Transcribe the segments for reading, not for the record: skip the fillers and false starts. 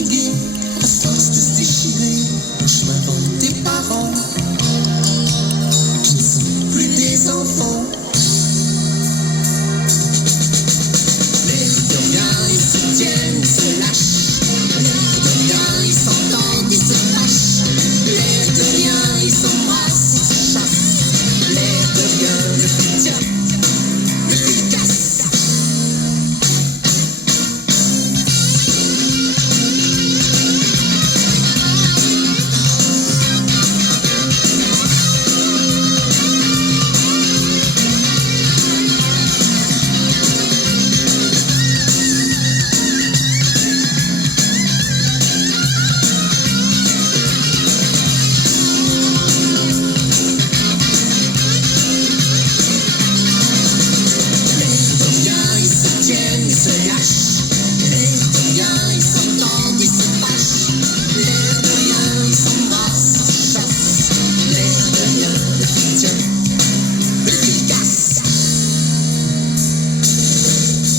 fatigué, à force de se déchirer, au chemin vont des parents qui ne sont plus des enfants. L'air de rien, ils se tiennent, ils se lâchent. L'air de rien, ils s'entendent, ils se fâchent. L'air de rien, ils s'embrassent, ils se chassent. L'air de rien, le fil tient, le fil casse.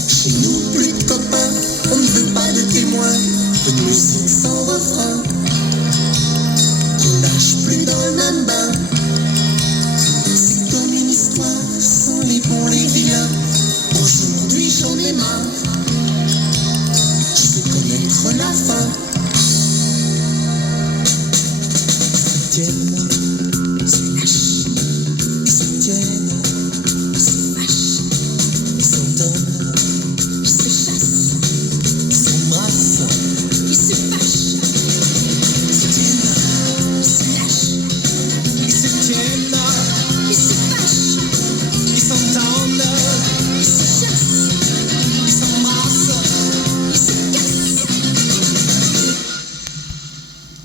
Chez nous, plus de copains, on ne veut pas de témoins, peu de musique sans refrain. On nage plus dans le même bain.